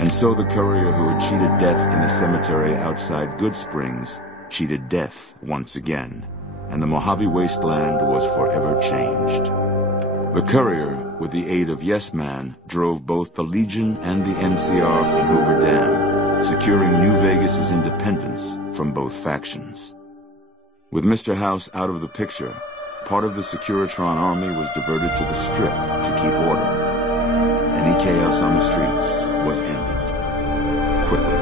And so the courier who had cheated death in the cemetery outside Goodsprings cheated death once again, and the Mojave wasteland was forever changed. The courier, with the aid of Yes Man, drove both the Legion and the NCR from Hoover Dam, securing New Vegas's independence from both factions. With Mr. House out of the picture, part of the Securitron army was diverted to the Strip to keep order. Any chaos on the streets was ended. Quickly.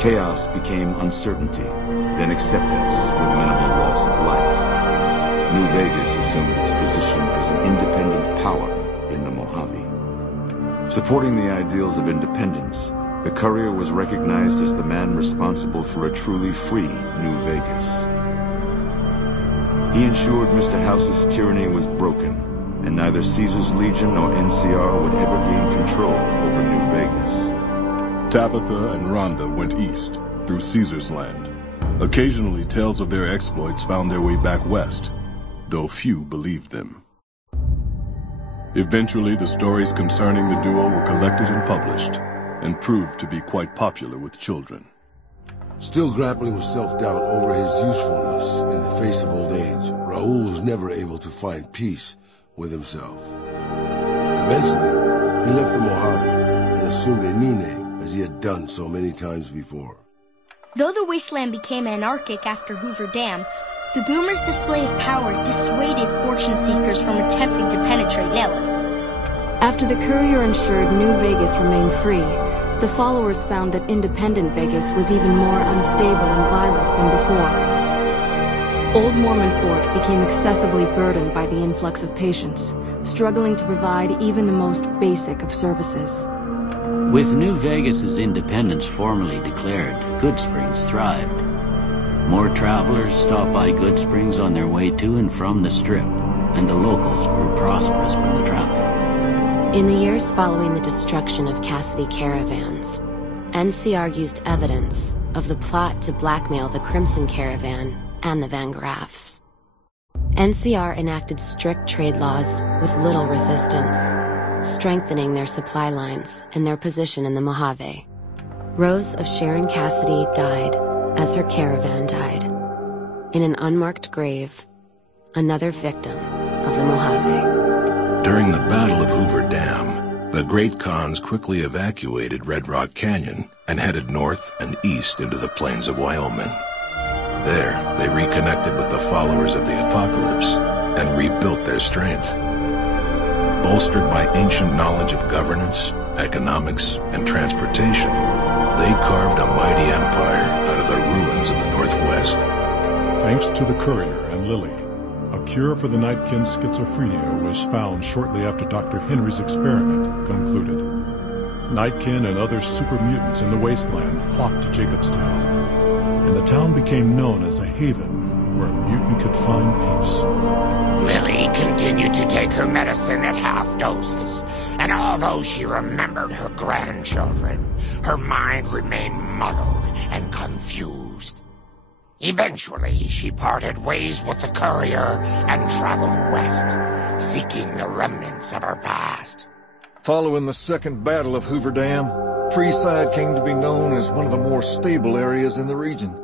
Chaos became uncertainty, then acceptance with minimal loss of life. New Vegas assumed its position as an independent power in the Mojave. Supporting the ideals of independence, the courier was recognized as the man responsible for a truly free New Vegas. He ensured Mr. House's tyranny was broken, and neither Caesar's Legion nor NCR would ever gain control over New Vegas. Tabitha and Rhonda went east, through Caesar's land. Occasionally, tales of their exploits found their way back west, though few believed them. Eventually, the stories concerning the duo were collected and published, and proved to be quite popular with children. Still grappling with self-doubt over his usefulness in the face of old age, Raul was never able to find peace with himself. Eventually, he left the Mojave and assumed a new name, as he had done so many times before. Though the wasteland became anarchic after Hoover Dam, the Boomers' display of power dissuaded fortune seekers from attempting to penetrate Nellis. After the courier ensured New Vegas remained free, the followers found that independent Vegas was even more unstable and violent than before. Old Mormon Fort became excessively burdened by the influx of patients, struggling to provide even the most basic of services. With New Vegas's independence formally declared, Goodsprings thrived. More travelers stopped by Goodsprings on their way to and from the Strip, and the locals grew prosperous from the traffic. In the years following the destruction of Cassidy Caravans, NCR used evidence of the plot to blackmail the Crimson Caravan and the Van Graffs. NCR enacted strict trade laws with little resistance, strengthening their supply lines and their position in the Mojave. Rose of Sharon Cassidy died as her caravan died. In an unmarked grave, another victim of the Mojave. During the Battle of Hoover Dam, the Great Khans quickly evacuated Red Rock Canyon and headed north and east into the plains of Wyoming. There, they reconnected with the followers of the Apocalypse and rebuilt their strength. Bolstered by ancient knowledge of governance, economics, and transportation, they carved a mighty empire out of the ruins of the Northwest. Thanks to the courier and Lily, a cure for the Nightkin's schizophrenia was found shortly after Dr. Henry's experiment concluded. Nightkin and other super mutants in the wasteland flocked to Jacobstown, and the town became known as a haven where a mutant could find peace. Lily continued to take her medicine at half doses, and although she remembered her grandchildren, her mind remained muddled and confused. Eventually, she parted ways with the courier and traveled west, seeking the remnants of her past. Following the Second Battle of Hoover Dam, Freeside came to be known as one of the more stable areas in the region.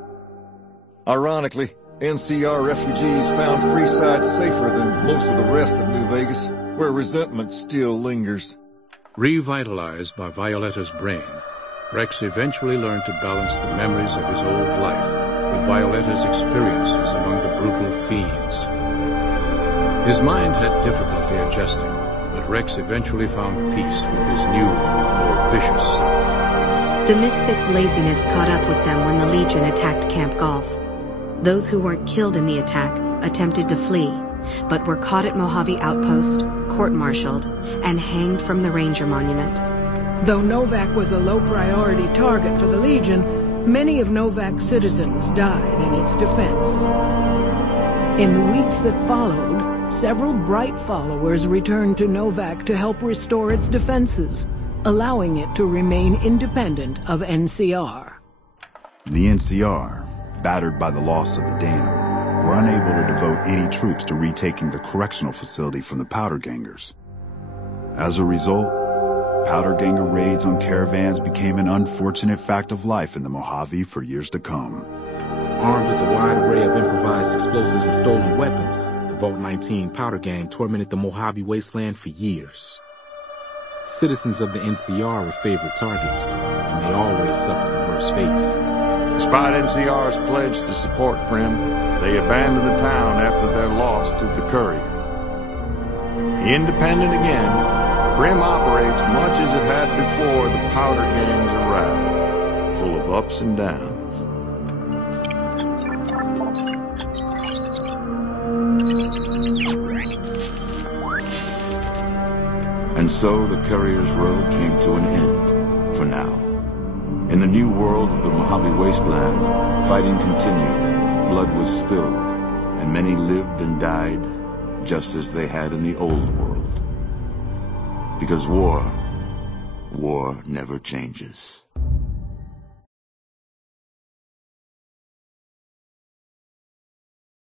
Ironically, NCR refugees found Freeside safer than most of the rest of New Vegas, where resentment still lingers. Revitalized by Violetta's brain, Rex eventually learned to balance the memories of his old life with Violetta's experiences among the brutal fiends. His mind had difficulty adjusting, but Rex eventually found peace with his new, more vicious self. The Misfits' laziness caught up with them when the Legion attacked Camp Golf. Those who weren't killed in the attack attempted to flee, but were caught at Mojave Outpost, court-martialed, and hanged from the Ranger Monument. Though Novak was a low-priority target for the Legion, many of Novak's citizens died in its defense. In the weeks that followed, several bright followers returned to Novak to help restore its defenses, allowing it to remain independent of NCR. The NCR, battered by the loss of the dam, were unable to devote any troops to retaking the correctional facility from the Powder Gangers. As a result, powder ganger raids on caravans became an unfortunate fact of life in the Mojave for years to come. Armed with a wide array of improvised explosives and stolen weapons, the Vault 19 powder gang tormented the Mojave wasteland for years. Citizens of the NCR were favorite targets, and they always suffered the worst fates. Despite NCR's pledge to support Primm, they abandoned the town after their loss to the Courier. Independent again, Primm operates much as it had before the powder gang's arrival, full of ups and downs. And so the Courier's road came to an end, for now. In the new world of the Mojave Wasteland, fighting continued, blood was spilled, and many lived and died just as they had in the old world. Because war never changes.